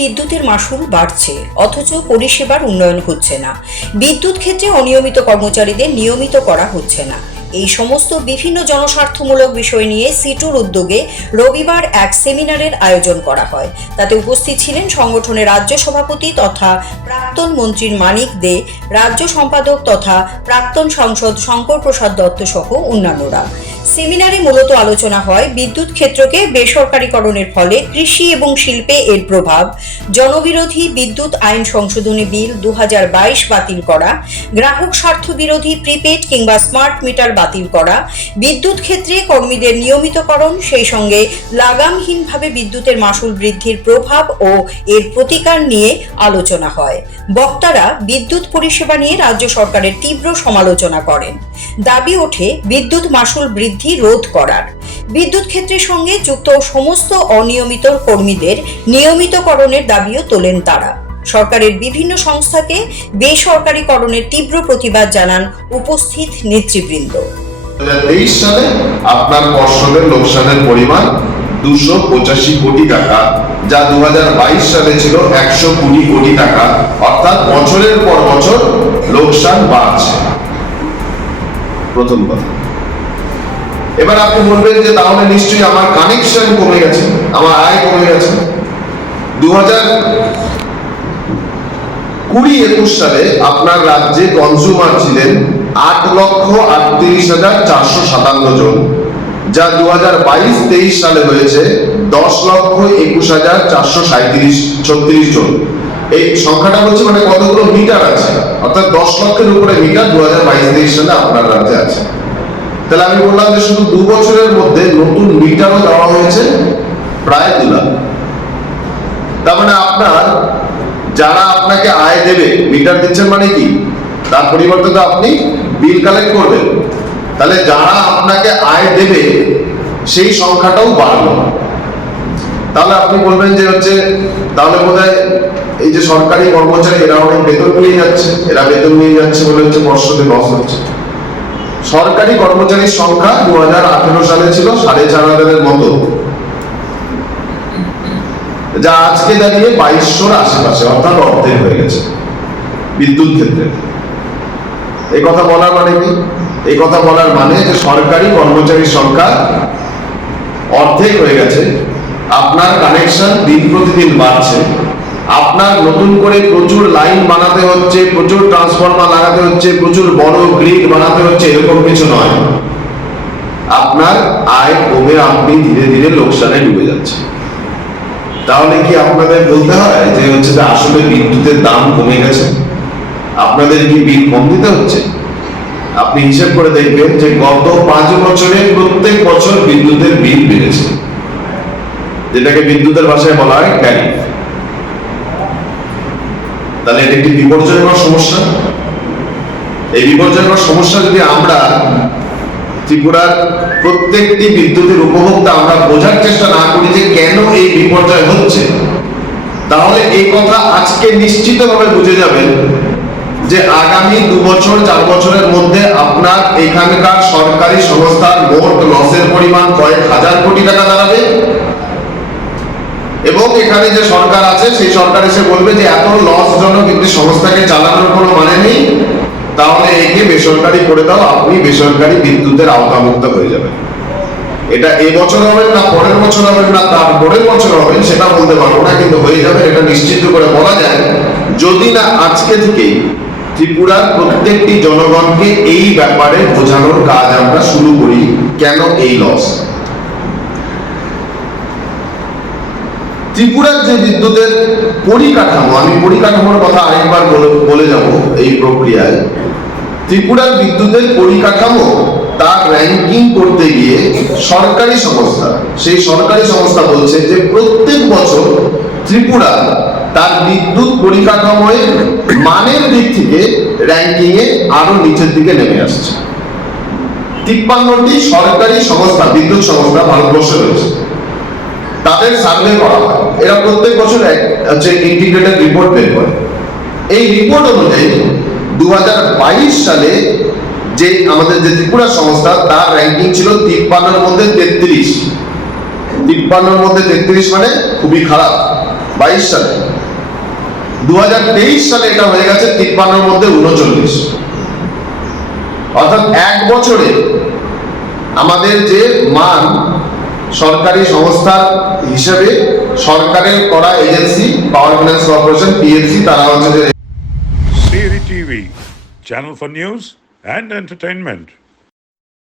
বিদ্যুতের মাশুল বাড়ছে অথচ পরিষেবার উন্নয়ন হচ্ছে না। বিদ্যুৎ ক্ষেত্রে অনিয়মিত কর্মচারীদের নিয়মিত করা হচ্ছে না। এই সমস্ত বিভিন্ন জনস্বার্থমূলক বিষয় নিয়ে সিটুর উদ্যোগে রবিবার এক সেমিনারের আয়োজন করা হয়। তাতে উপস্থিত ছিলেন সংগঠনের রাজ্য সভাপতি তথা প্রাক্তন মন্ত্রী মানিক দে, রাজ্য সম্পাদক তথা প্রাক্তন সাংসদ শঙ্কর প্রসাদ দত্ত সহ অন্যান্যরা। সেমিনারে মূলত আলোচনা হয় বিদ্যুৎ ক্ষেত্রকে বেসরকারীকরণের ফলে কৃষি এবং শিল্পে এর প্রভাব, জনবিরোধী বিদ্যুৎ আইন সংশোধনী বিল 2022 বাতিল করা, গ্রাহক স্বার্থ বিরোধী প্রিপেড কিংবা স্মার্ট মিটার বাতিল করা, বিদ্যুৎ ক্ষেত্রে কর্মীদের নিয়মিতকরণ, সেই সঙ্গে লাগামহীনভাবে বিদ্যুতের মাশুল বৃদ্ধির প্রভাব ও এর প্রতিকার নিয়ে আলোচনা হয়। বক্তারা বিদ্যুৎ পরিষেবা নিয়ে রাজ্য সরকারের তীব্র সমালোচনা করেন। দাবি ওঠে বিদ্যুৎ মাশুল বৃদ্ধি রোধ করার। বিদ্যুৎ ক্ষেত্রের সঙ্গে যুক্ত সমস্ত অনিয়মিত কর্মীদের নিয়মিতকরণের দাবিও তোলেন তারা। সরকারের বিভিন্ন সংস্থাকে বেসরকারীকরণের তীব্র প্রতিবাদ জানান উপস্থিত নেতৃবৃন্দ। 2023 সালে আপনার পর্ষদের লোকসানের পরিমাণ 285 কোটি টাকা, যা 2022 সালে ছিল 120 কোটি টাকা, অর্থাৎ বছরের পর বছর লোকসান বাড়ছে। প্রথম কথা। এবার আপনি বলবেন যে তাহলে নিশ্চয়ই আমার কানেকশন কমে গেছে, আমার আয় কমে গেছে। 2020-21 সালে আপনার রাজ্যে কনজিউমার ছিলেন 8,38,457 জন, যা 2022-23 সালে হয়েছে 10,21,436 জন। এই সংখ্যাটা হচ্ছে মানে কতগুলো মিটার আছে, অর্থাৎ 10 লক্ষের উপরে মিটার 2022-23 সালে আপনার রাজ্যে আছে। তাহলে আমি বললাম যে শুধু 2 বছরের মধ্যে নতুন মিটারও দেওয়া হয়েছে প্রায় 2 লাখ। তার মানে আপনার যারা আপনাকে আয় দেবে, মিটার দিচ্ছেন মানে কি, তার পরিবর্তে তো আপনি বিল কালেক্ট করবেন। তাহলে যারা আপনাকে আয় দেবে সেই সংখ্যাটাও বাড়লো। তাহলে আপনি বলবেন যে হচ্ছে তাহলে বোধহয় এই যে সরকারি কর্মচারী এরা অনেক বেতন নিয়ে যাচ্ছে, এরা বেতন নিয়ে যাচ্ছে বলে হচ্ছে পর্ষদে লস হচ্ছে। সরকারি কর্মচারীর সংখ্যা 2018 সালে ছিল 4,500-এর মতো, যা আজকে দাঁড়িয়ে 2200-র আশেপাশে, অর্থাৎ অর্ধেক হয়ে গেছে বিদ্যুৎ ক্ষেত্রে। এই কথা বলার মানে কি? এই কথা বলার মানে যে সরকারি কর্মচারীর সংখ্যা অর্ধেক হয়ে গেছে, আপনার কানেকশন দিন প্রতিদিন বাড়ছে, আপনার নতুন করে প্রচুর লাইন বানাতে হচ্ছে, প্রচুর ট্রান্সফরমার লাগাতে হচ্ছে, প্রচুর বড় গ্রিড বানাতে হচ্ছে, এরকম কিছু নয়। আপনার আয় কমে আপনি ধীরে ধীরে লোকসানে ডুবে যাচ্ছে। তাহলে কি আপনাদের বলতে হয় যে হচ্ছে যে আসলে বিদ্যুতের দাম কমে গেছে? আপনাদের কি বিল কম দিতে হচ্ছে? আপনি হিসাব করে দেখবেন যে গত 5 বছরে প্রত্যেক বছর বিদ্যুতের বিল বেড়েছে, যেটাকে বিদ্যুতের ভাষায় বলা হয় ট্যারিফ। তাহলে এটা একটি বিপর্যয়কর সমস্যা। এই বিপর্যয়কর সমস্যা যদি আমরা ত্রিপুরার প্রত্যেকটি বিদ্যুতের উপভোক্তা আমরা বোঝার চেষ্টা না করি যে কেন এই বিপর্যয় হচ্ছে, তাহলে এই কথা আজকে নিশ্চিতভাবে বুঝে যাবেন যে আগামী 2 বছর 4 বছরের মধ্যে আপনার এখানকার সরকারি সংস্থার মোট লসের পরিমাণ কয়েক হাজার কোটি টাকা দাঁড়াবে। এবং এখানে যে সরকার আছে সেই সরকার এসে বলবে যে এত লসজনক একটি সংস্থাকে চালানোর কোনো মানে নেই, তাহলে একে বেসরকারি করে দাও, আপনি বেসরকারি বিদ্যুতের আওতামুক্ত হয়ে যাবেন। এটা এবছর হবে না, পরের বছর হবে না, তার পরের বছর হবে সেটা বলতে পারবো না, কিন্তু হয়ে যাবে এটা নিশ্চিত করে বলা যায় যদি না আজকে থেকেই ত্রিপুরার প্রত্যেকটি জনগণকে এই ব্যাপারে বোঝানোর কাজ আমরা শুরু করি কেন এই লস। ত্রিপুরার যে বিদ্যুতের পরিকাঠামো, আমি পরিকাঠামোর কথা আরেকবার বলে যাব এই প্রক্রিয়ায়। ত্রিপুরার বিদ্যুতের পরিকাঠামো তার র্যাঙ্কিং করতে গিয়ে সরকারি সংস্থা, সেই সরকারি সংস্থা বলছে যে প্রত্যেক বছর ত্রিপুরা তার বিদ্যুৎ পরিকাঠামোয় মানের দিক থেকে র্যাঙ্কিং এ আরো নিচের দিকে নেমে আসছে। 53টি সরকারি সংস্থা, বিদ্যুৎ সংস্থা ভারতবর্ষে রয়েছে, তাদের সার্ভে করা হয়। এরা প্রত্যেক বছর ইন্টিগ্রেটেড রিপোর্ট বের করে। এই রিপোর্ট অনুযায়ী 2022 সালে যে আমাদের যে ত্রিপুরা সংস্থা, তার র্যাঙ্কিং ছিল 53-এর মধ্যে 33। 53-এর মধ্যে 33 মানে খুবই খারাপ। 22 সালে 2023 সালে এটা হয়ে গেছে 53 মধ্যে 39। অর্থাৎ এক বছরে আমাদের যে মান সরকারি সংস্থার হিসেবে সরকারের করা agency power finance corporation PFC তারা হচ্ছে যে Siri TV, channel for news and entertainment.